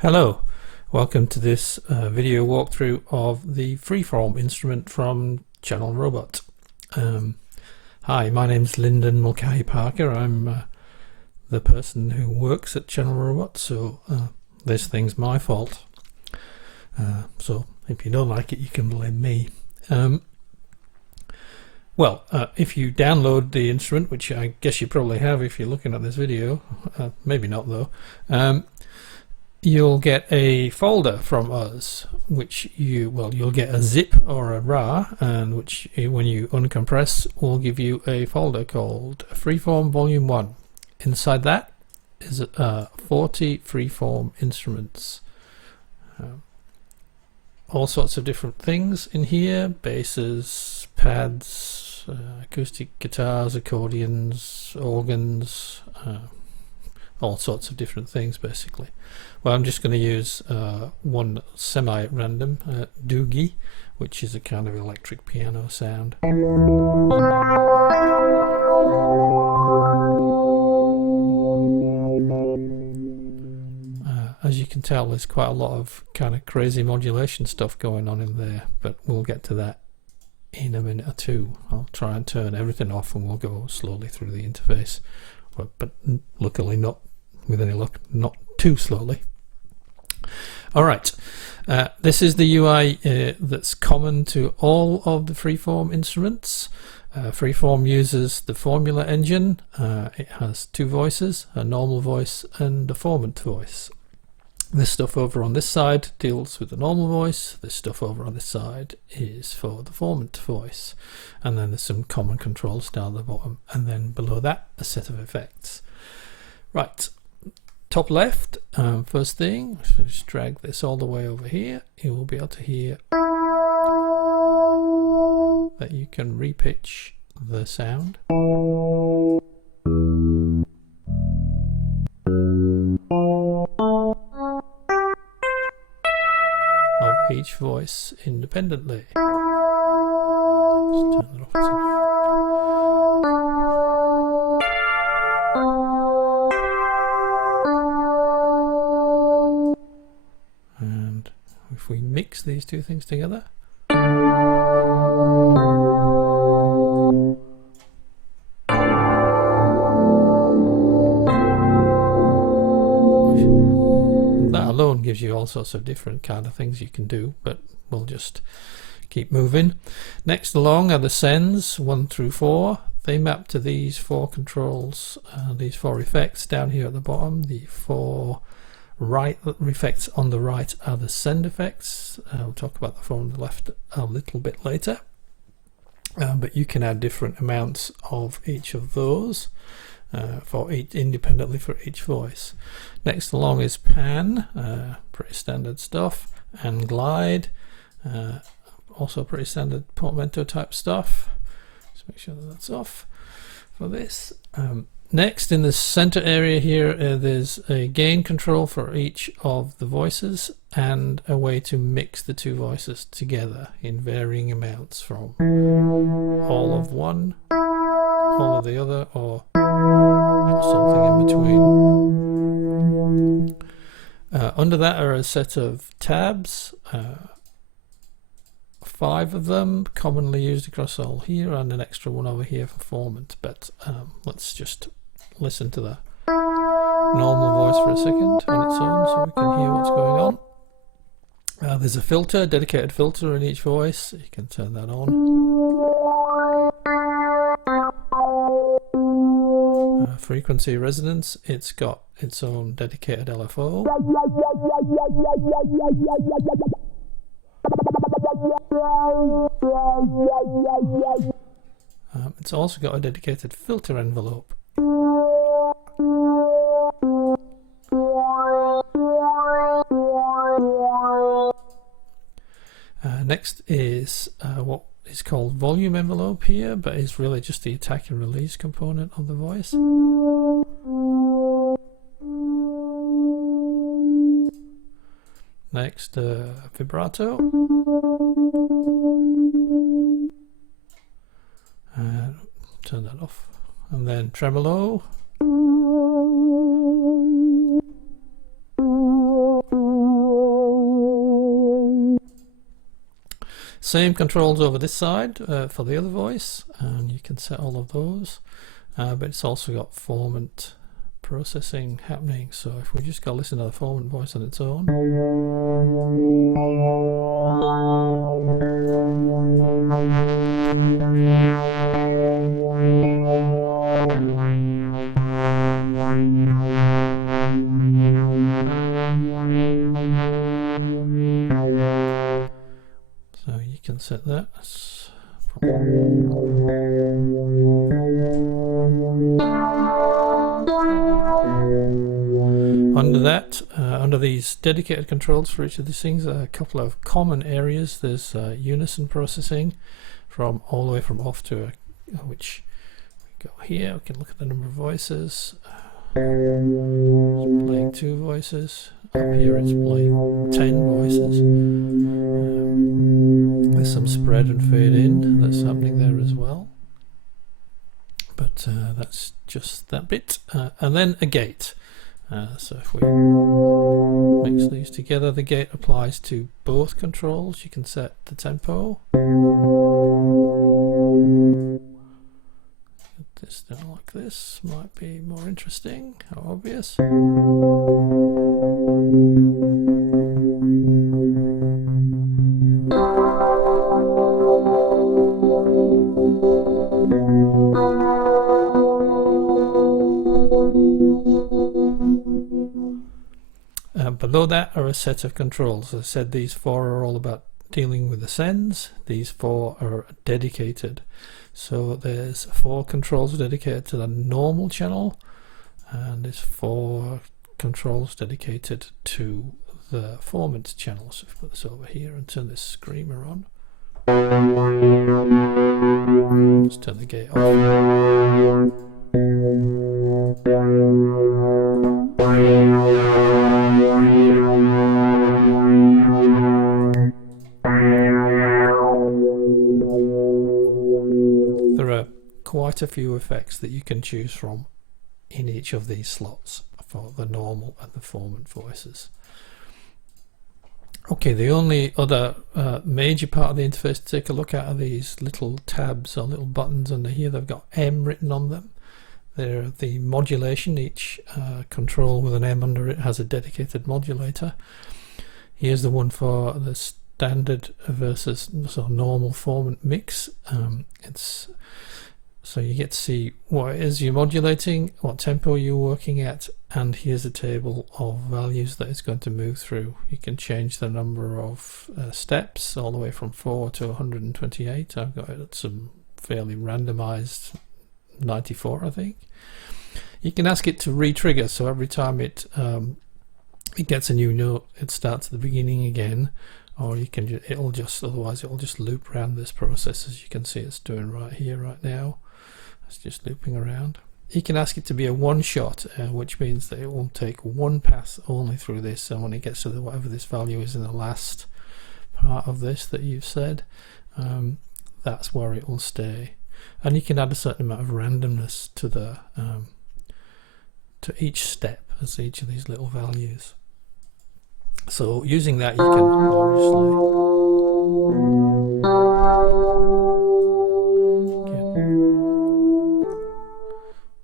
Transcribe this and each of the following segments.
Hello, welcome to this video walkthrough of the FreeForm instrument from Channel Robot. Hi, my name's Lyndon Mulcahy Parker. I'm the person who works at Channel Robot, so this thing's my fault. So if you don't like it, you can blame me. If you download the instrument, which I guess you probably have if you're looking at this video, maybe not though, you'll get a folder from us, which you'll get a zip or a RAR, and which when you uncompress will give you a folder called FreeForm Volume 1. Inside that is 40 FreeForm instruments. All sorts of different things in here: basses, pads, acoustic guitars, accordions, organs, all sorts of different things basically. Well, I'm just going to use one semi-random doogie, which is a kind of electric piano sound. As you can tell, there's quite a lot of kind of crazy modulation stuff going on in there, but we'll get to that in a minute or two. I'll try and turn everything off and we'll go slowly through the interface, but luckily not with any luck, not too slowly. Alright, this is the UI that's common to all of the FreeForm instruments. FreeForm uses the formula engine. It has two voices, a normal voice and a formant voice. This stuff over on this side deals with the normal voice. This stuff over on this side is for the formant voice. And then there's some common controls down the bottom. And then below that, a set of effects. Right. Top left, first thing, just drag this all the way over here. You will be able to hear that you can repitch the sound of each voice independently. Just turn that off. If we mix these two things together, that alone gives you all sorts of different kind of things you can do, but we'll just keep moving. Next along are the sends 1 through 4. They map to these four controls, these four effects down here at the bottom. The four effects on the right are the send effects. We'll talk about the four on the left a little bit later, but you can add different amounts of each of those independently for each voice. Next along is pan, pretty standard stuff, and glide, also pretty standard portamento type stuff. Just make sure that that's off for this. Next, in the center area here, there's a gain control for each of the voices and a way to mix the two voices together in varying amounts, from all of one, all of the other, or something in between. Under that are a set of tabs, 5 of them, commonly used across all here, and an extra one over here for formant. But let's just listen to the normal voice for a second on its own so we can hear what's going on. There's a filter, dedicated filter in each voice. You can turn that on. Frequency resonance, it's got its own dedicated LFO. It's also got a dedicated filter envelope. Next is what is called volume envelope here, but is really just the attack and release component of the voice. Next, vibrato. Turn that off. And then tremolo. Same controls over this side for the other voice, and you can set all of those, but it's also got formant processing happening. So if we just go listen to the formant voice on its own, so you can set that. Under that, under these dedicated controls for each of these things, a couple of common areas. There's unison processing from all the way from off to which we go here. We can look at the number of voices. It's playing 2 voices. Up here it's playing 10 voices. There's some spread and fade in that's happening there as well. But that's just that bit. And then a gate. So if we mix these together, the gate applies to both controls. You can set the tempo. This down like this might be more interesting or obvious. Below that are a set of controls. As I said, these 4 are all about dealing with the sends. These 4 are dedicated. So there's 4 controls dedicated to the normal channel, and there's 4 controls dedicated to the formant channel. So if we put this over here and turn this screamer on. Let's turn the gate off. There are quite a few effects that you can choose from in each of these slots for the normal and the formant voices. Okay, the only other major part of the interface to take a look at are these little tabs or little buttons under here. They've got M written on them. They're the modulation. Each control with an M under it has a dedicated modulator. Here's the one for the standard versus sort of normal formant mix. So you get to see what it is you're modulating, what tempo you're working at, and here's a table of values that it's going to move through. You can change the number of steps all the way from 4 to 128. I've got some fairly randomized 94, I think. You can ask it to re-trigger, so every time it gets a new note, it starts at the beginning again, or you can otherwise it'll just loop around this process, as you can see it's doing right here, right now. It's just looping around. You can ask it to be a one-shot, which means that it will take one pass only through this, and when it gets to whatever this value is in the last part of this that you've said, that's where it will stay. And you can add a certain amount of randomness to the to each step as each of these little values. So using that, you can obviously get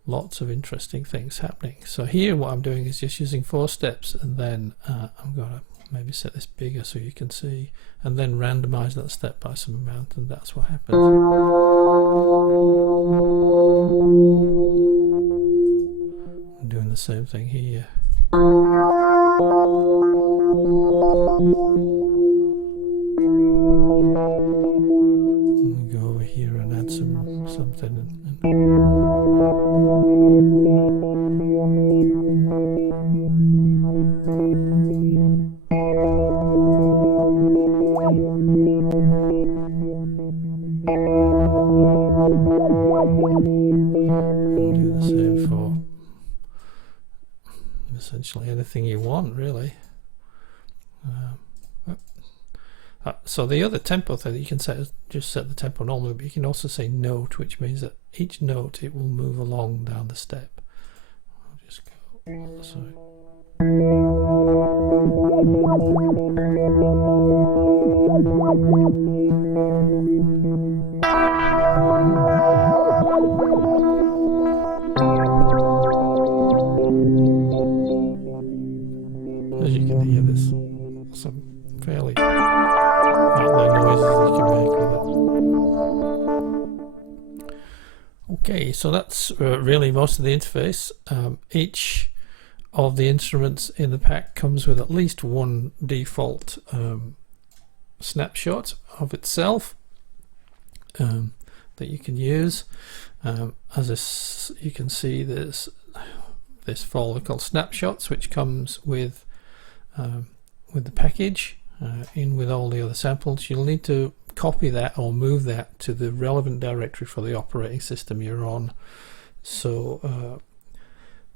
lots of interesting things happening. So here what I'm doing is just using 4 steps, and then I'm going to maybe set this bigger so you can see, and then randomize that step by some amount, and that's what happens. I'm doing the same thing here. Go over here and add something. Do the same for essentially anything you want, really. So the other tempo thing that you can set is just set the tempo normally, but you can also say note, which means that each note it will move along down the step. I'll just go. Sorry. As you can hear, there's some fairly out there noises you can make with it. Okay, so that's really most of the interface. Each of the instruments in the pack comes with at least one default snapshot of itself that you can use. As you can see, there's this folder called snapshots, which comes with the package in with all the other samples. You'll need to copy that or move that to the relevant directory for the operating system you're on. So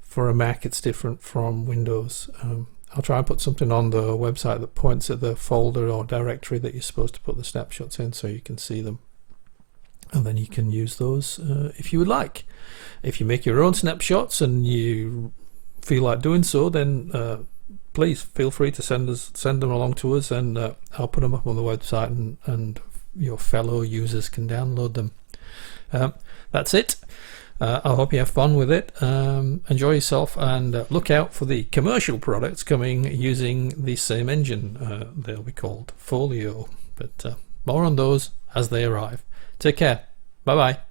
for a Mac it's different from Windows. I'll try and put something on the website that points at the folder or directory that you're supposed to put the snapshots in so you can see them, and then you can use those if you would like. If you make your own snapshots and you feel like doing so, then please feel free to send them along to us, and I'll put them up on the website, and your fellow users can download them. That's it. I hope you have fun with it. Enjoy yourself, and look out for the commercial products coming using the same engine. They'll be called Folio, but more on those as they arrive. Take care. Bye bye.